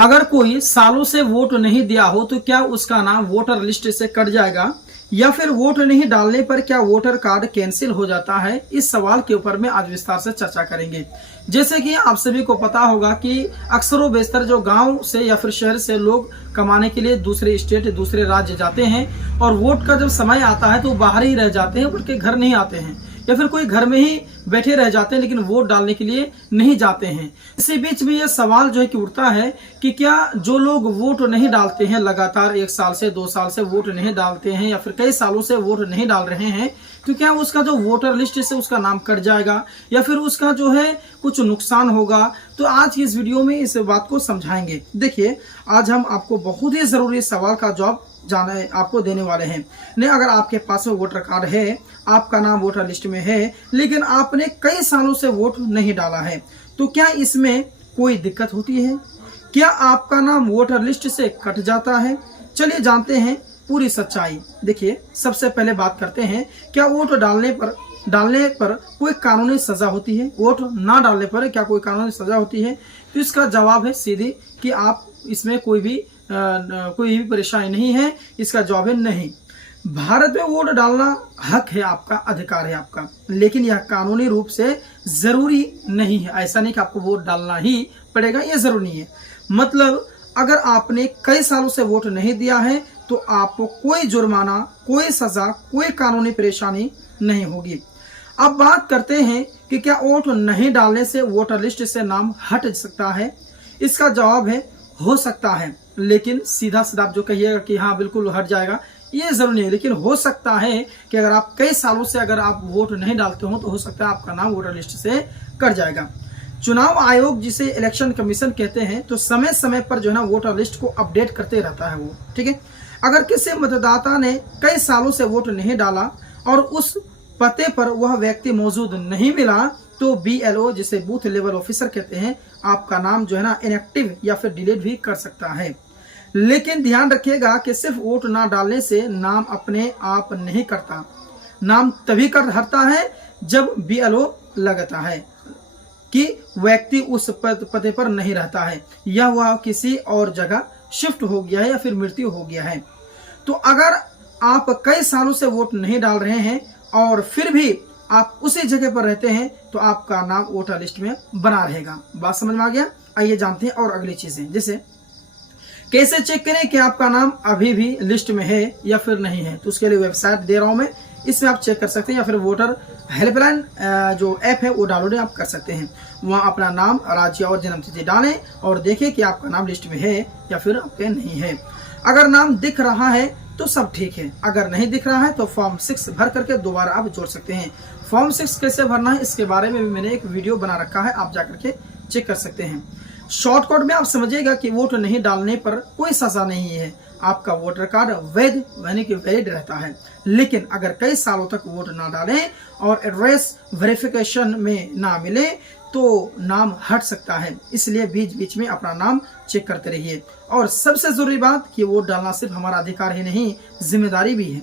अगर कोई सालों से वोट नहीं दिया हो तो क्या उसका नाम वोटर लिस्ट से कट जाएगा या फिर वोट नहीं डालने पर क्या वोटर कार्ड कैंसिल हो जाता है? इस सवाल के ऊपर में आज विस्तार से चर्चा करेंगे। जैसे कि आप सभी को पता होगा कि अक्सरों बेशतर जो गांव से या फिर शहर से लोग कमाने के लिए दूसरे स्टेट दूसरे राज्य जाते हैं और वोट का जब समय आता है तो बाहर ही रह जाते हैं, उनके घर नहीं आते हैं या फिर कोई घर में ही बैठे रह जाते हैं लेकिन वोट डालने के लिए नहीं जाते हैं। इसी बीच में यह सवाल जो है कि उठता है कि क्या जो लोग वोट नहीं डालते हैं, लगातार 1 साल से 2 साल से वोट नहीं डालते हैं या फिर कई सालों से वोट नहीं डाल रहे हैं, तो क्या उसका जो वोटर लिस्ट से उसका नाम कट जाएगा या फिर उसका जो है कुछ नुकसान होगा? तो आज की इस वीडियो में इस बात को समझाएंगे। देखिए, आज हम आपको बहुत ही जरूरी सवाल का जवाब आपको देने वाले हैं। नहीं, अगर आपके पास में वोटर कार्ड है, आपका नाम वोटर लिस्ट में है, लेकिन आपने कई सालों से वोट नहीं डाला है, तो क्या इसमें कोई दिक्कत होती है? क्या आपका नाम वोटर लिस्ट से कट जाता है? चलिए जानते हैं पूरी सच्चाई। देखिए, सबसे पहले बात करते हैं, क्या वोट डालने पर कोई कानूनी सजा होती है? वोट ना डालने पर क्या कोई कानूनी सजा होती है? तो इसका जवाब है सीधे कि आप इसमें कोई भी परेशानी नहीं है। इसका जवाब है नहीं। भारत में वोट डालना हक है आपका, अधिकार है आपका, लेकिन यह कानूनी रूप से जरूरी नहीं है। ऐसा नहीं कि आपको वोट डालना ही पड़ेगा, यह जरूरी नहीं है। मतलब अगर आपने कई सालों से वोट नहीं दिया है तो आपको कोई जुर्माना, कोई सजा, कोई कानूनी परेशानी नहीं होगी। अब बात करते हैं कि क्या वोट नहीं डालने से वोटर लिस्ट से नाम हट सकता है? इसका जवाब है हो सकता है, लेकिन सीधा सीधा आप जो कहिएगा कि हाँ बिल्कुल हट जाएगा, ये जरूरी नहीं है। लेकिन हो सकता है कि अगर आप कई सालों से अगर आप वोट नहीं डालते हो तो हो सकता है आपका नाम वोटर लिस्ट से कट जाएगा। चुनाव आयोग, जिसे इलेक्शन कमीशन कहते हैं, तो समय समय पर जो है ना वोटर लिस्ट को अपडेट करते रहता है वो, ठीक है। अगर किसी मतदाता ने कई सालों से वोट नहीं डाला और उस पते पर वह व्यक्ति मौजूद नहीं मिला तो BLO, जिसे बूथ लेवल ऑफिसर कहते हैं, आपका नाम जो है ना इनएक्टिव या फिर डिलीट भी कर सकता है। लेकिन ध्यान रखिएगा कि सिर्फ वोट ना डालने से नाम अपने आप नहीं करता। नाम तभी कर हटता है जब BLO लगता है कि व्यक्ति उस पते पर नहीं रहता है या वह किसी और जगह शिफ्ट हो गया है या फिर मृत्यु हो गया है। तो अगर आप कई सालों से वोट नहीं डाल रहे हैं और फिर भी आप उसी जगह पर रहते हैं तो आपका नाम वोटर लिस्ट में बना रहेगा। बात समझ में आ गया? आइए जानते हैं और अगली चीजें। जैसे कैसे चेक करें कि आपका नाम अभी भी लिस्ट में है या फिर नहीं है? तो उसके लिए वेबसाइट दे रहा हूं मैं, इसमें आप चेक कर सकते हैं, या फिर वोटर हेल्पलाइन जो ऐप है वो डाउनलोड आप कर सकते हैं। वहां अपना नाम, राज्य और जन्म तिथि डालें और देखें कि आपका नाम लिस्ट में है या फिर आपके नहीं है। अगर नाम दिख रहा है तो सब ठीक है, अगर नहीं दिख रहा है तो फॉर्म 6 भर करके दोबारा आप जोड़ सकते हैं। फॉर्म 6 कैसे भरना है इसके बारे में भी मैंने एक वीडियो बना रखा है, आप जाकर के चेक कर सकते हैं। शॉर्टकट में आप समझिएगा कि वोट नहीं डालने पर कोई सजा नहीं है, आपका वोटर कार्ड वैध यानी कि वैलिड रहता है। लेकिन अगर कई सालों तक वोट ना डालें और एड्रेस वेरिफिकेशन में ना मिले तो नाम हट सकता है। इसलिए बीच बीच में अपना नाम चेक करते रहिए। और सबसे जरूरी बात कि वोट डालना सिर्फ हमारा अधिकार ही नहीं, जिम्मेदारी भी है।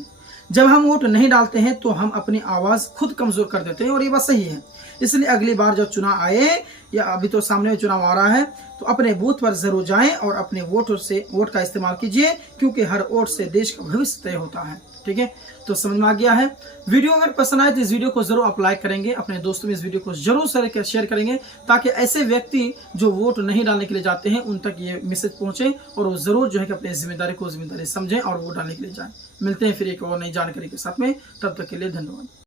जब हम वोट नहीं डालते हैं तो हम अपनी आवाज खुद कमजोर कर देते हैं और ये बात सही है। इसलिए अगली बार जब चुनाव आए, या अभी तो सामने में चुनाव आ रहा है, तो अपने बूथ पर जरूर जाएं और अपने वोट का इस्तेमाल कीजिए, क्योंकि हर वोट से देश का भविष्य तय होता है। ठीक है, तो समझ में आ गया है। वीडियो अगर पसंद आए तो इस वीडियो को जरूर आप लाइक करेंगे, अपने दोस्तों में इस वीडियो को जरूर शेयर करेंगे, ताकि ऐसे व्यक्ति जो वोट नहीं डालने के लिए जाते हैं उन तक ये मैसेज पहुंचे और वो जरूर जो है कि अपनी जिम्मेदारी समझें और वोट डालने के लिए जाएं। मिलते हैं फिर एक और नई जानकारी के साथ में, तब तक के लिए धन्यवाद।